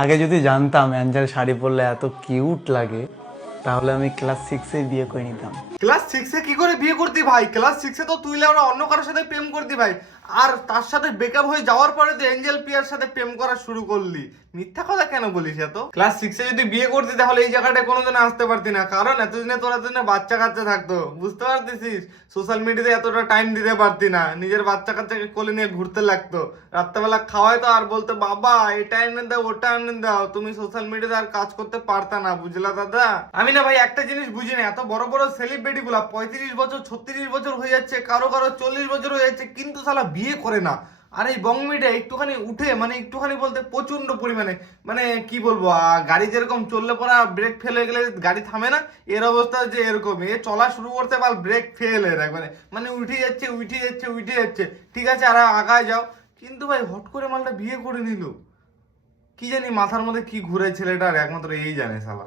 আগে যদি জানতাম অ্যাঞ্জেল শাড়ি পরলে এত কিউট লাগে তাহলে আমি ক্লাস 6-এ বিয়ে করে নিতাম। ক্লাস 6-এ কি করে বিয়ে করতি ভাই? ক্লাস 6-এ তো তুই ওরা অন্য কারোর সাথে প্রেম করতি ভাই। আর তার সাথে ব্রেকআপ হয়ে যাওয়ার পরে তো এঞ্জেল পিয়ার সাথে প্রেম করা শুরু করলি। মিথ্যা কথা কেন বলিস এত? ক্লাস 6-এ যদি বিয়ে করতি তাহলে এই জায়গাটায় কোনোদিন আসতে পারতি না, কারণ এতদিনে তোরা জন্য বাচ্চা কাচ্চা থাকতো, বুঝতে পারতেছিস? সোশ্যাল মিডিয়াতে এতটা টাইম দিতে পারতি না, নিজের বাচ্চা কাচ্চাকে কোলে নিয়ে ঘুরতে লাগতো, রাত্রেবেলা খাওয়াই তো আর বলতো বাবা এটা এনে দাও ওটা এনে দাও, তুমি সোশ্যাল মিডিয়াতে আর কাজ করতে পারতা না, বুঝলা দাদা? আমি না ভাই একটা জিনিস বুঝি না, এত বড় বড় সেলিব্রিটি গুলা 35 বছর 36 বছর হয়ে যাচ্ছে, কারো কারো 40 বছর হয়ে যাচ্ছে, কিন্তু সালা বিয়ে করে না। আর এই বং মিডিয়া একটুখানি উঠে, মানে একটুখানি বলতে প্রচন্ড পরিমাণে, মানে কি বলবো, গাড়ি যেরকম চললে পরা ব্রেক ফেল হয়ে গেলে গাড়ি থামে না, এর অবস্থা হচ্ছে এরকম। এ চলা শুরু করতে পার ব্রেক ফেল হয়ে একবারে, মানে উঠে যাচ্ছে উঠে যাচ্ছে উঠে যাচ্ছে। ঠিক আছে আর আগায় যাও, কিন্তু ভাই হট করে মালটা বিয়ে করে নিল। কি জানি মাথার মধ্যে কি ঘুরে ছেলেটার, একমাত্র এই জানে শালা।